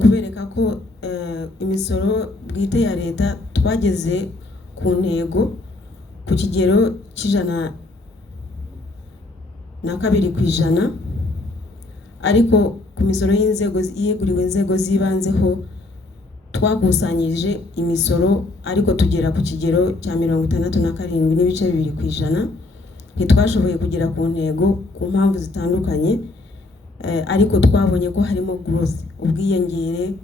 kubereka ko imisoro bwite ya leta twageze ku ntego ku kigero c'2%, ariko ku misoro y'inzego yeguriwe inzego zibanzeho twakusanyije imisoro ariko tugera ku kigero cya 67.2%. Ntitwashoboye kugera ku ntego ku mpamvu zitandukanye, ariko twabonye ko harimo growth, ubwiyongere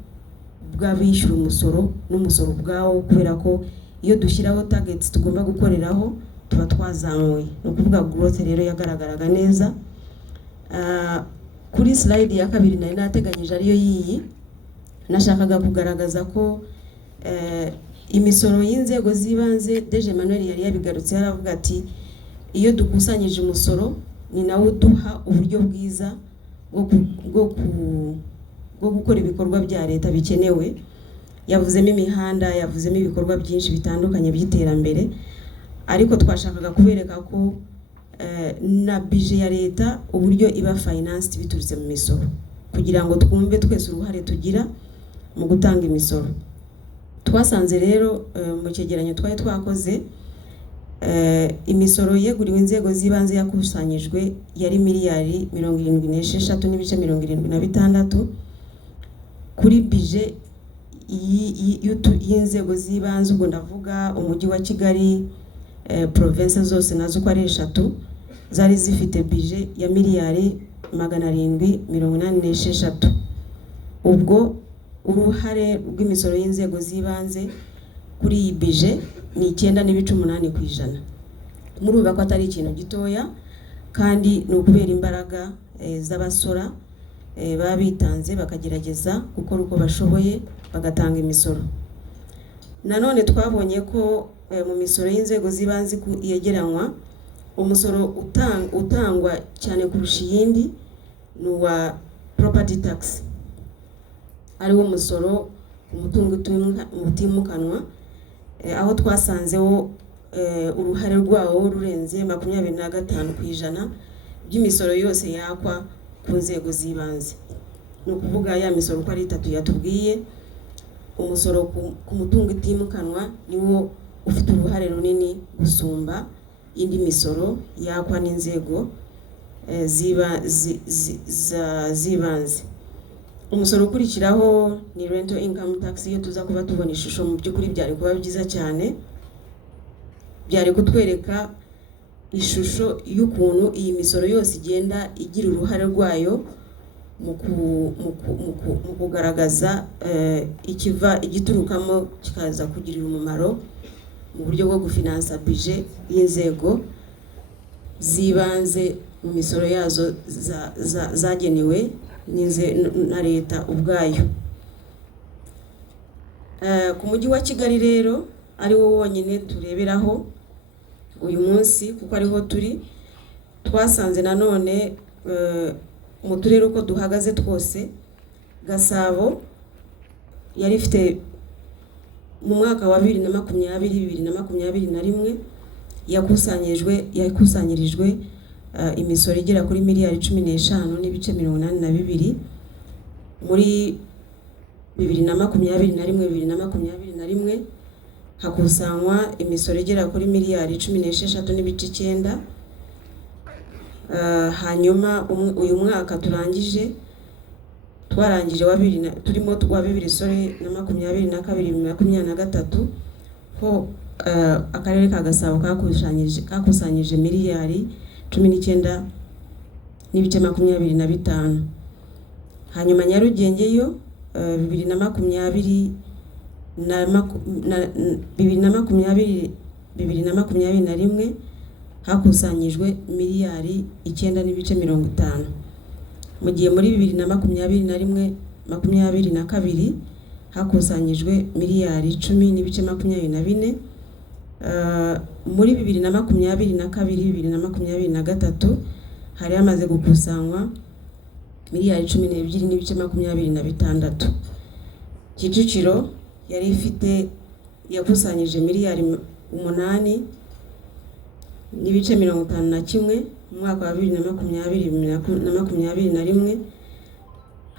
bw'abishyura umusoro n'umusoro ubwawo, kubera ko iyo dushyiraho targets tugomba gukoreraho tuba twazamuye, no kuvuga growth rero yagaragaraga neza. Kuri slide ya kabiri nari nateganyije ariyo yiyi, nashakaga kugaragaza ko imisoro y'inzego zibanze DG Emmanuel yari yabigarutse, yaravuga ati iyo dukusanyije umusoro ni nawo duha uburyo bwiza bwo gukora ibikorwa bya leta bikenewe. Yavuzemo imihanda, yavuzemo ibikorwa byinshi bitandukanye by'iterambere, ariko twashakaga kubereka ko na budget ya leta uburyo iba financed biturutse mu misoro, kugira ngo twumve twese uruhare tugira mu gutanga imisoro. Twasanze rero mu cyegeranyo twari twakoze, imisoro yeguriwe inzego zibanze yakusanyijwe yari miliyari 76.76 kuri budget y'inzego zibanze. Ubwo ndavuga umujyi wa Kigali, province zose nazo uko ari 3 zari zifite budget ya miliyari 786. Ubwo uruhare rw'imisoro y'inzego zibanze kuri iyi budget ni 9.8%. Murumva ko atari ikintu gitoya, kandi ni ukubera imbaraga z'abasora baba bitanze bakagerageza gukora uko bashoboye bagatanga imisoro. Nanone twabonye ko mu misoro y'inzego zibanze yegeranywa, umusoro utangwa cyane kurusha iyindi ni uwa property tax, ari wo musoro umutungo utimukanwa, aho twasanzeho uruhare rwawo rurenze 25% by'imisoro yose yakwa ku nzego zibanze. Ni ukuvuga ya misoro ko ari 3 yatubwiye, umusoro ku mutungo utimukanwa niwo ufite uruhare runini gusumba indi misoro yakwa n'inzego zibanze. Umusoro ukurikiraho ni rental income tax. Iyo tuza kuba tubona ishusho, mu by'ukuri byari kuba byiza cyane, byari kutwereka ishusho y'ukuntu iyi misoro yose igenda igira uruhare rwayo mu kugaragaza igiturukamo kikaza kugirira umumaro mu buryo bwo gufinansa budget y'inzego zibanze mu misoro yazo zagenewe na leta ubwayo. Ku mujyi wa Kigali rero ari wo wonyine tureberaho uyu munsi kuko ariho turi, twasanze nanone mu turere uko duhagaze twose, Gasabo yari ifite mu mwaka wa 2020-2021 yakusanyirijwe imisoro igera kuri miliyari 15.82. Muri 2021 hakusanywa imisoro igera kuri miliyari 16.9. Hanyuma uyu mwaka twarangije turimo wa 2022-2023 ho akarere ka Gasabo kakusanyije miliyari 19.25. Hanyuma Nyarugenge yo 2021 hakusanyijwe miliyari 9.50. Mu gihe muri 2021-22 hakusanyijwe miliyari 10.24. Muri 2022-2023 hari hamaze gukusanywa miliyari 12.26. Kicukiro yari ifite yakusanyije miliyari 8.51 mu mwaka wa 2020-2021.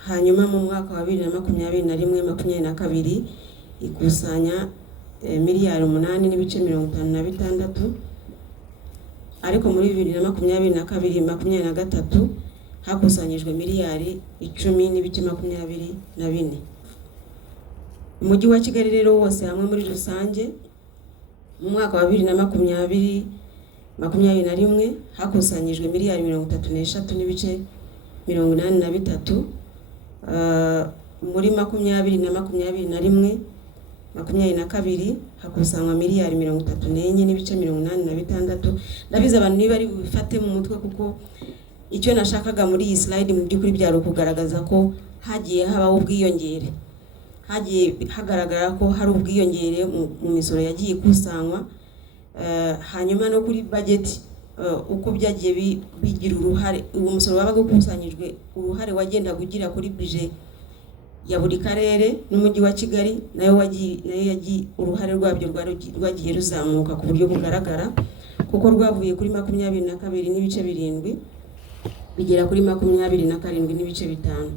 hanyuma mu mwaka wa 2021-2022 ikusanya miliyari 8.56, ariko muri 2022-2023 hakusanyijwe miliyari 10.24. Umujyi wa Kigali rero wose hamwe muri rusange mu mwaka wa 2020-2021 hakusanyijwe miliyari 33.83. Muri 2020-2022 hakusanywa miliyari 34.86. Ndabiza abantu niba ari bifate mu mutwe, kuko icyo nashakaga muri iyi slide mu by'ukuri byari kugaragaza ko hagiye habaho ubwiyongere, hagiye hagaragara ko hari ubwiyongere mu misoro yagiye ikusanywa. Hanyuma no kuri budget uko byagiye bigira uruhare, uwo musoro wabaga ukusanyijwe, uruhare wagenda kugira kuri budget ya buri karere n'umujyi wa Kigali nayo yagiye uruhare rwabyo rwagiye ruzamuka ku buryo bugaragara, kuko rwavuye kuri 22.7 bigera kuri 27.5.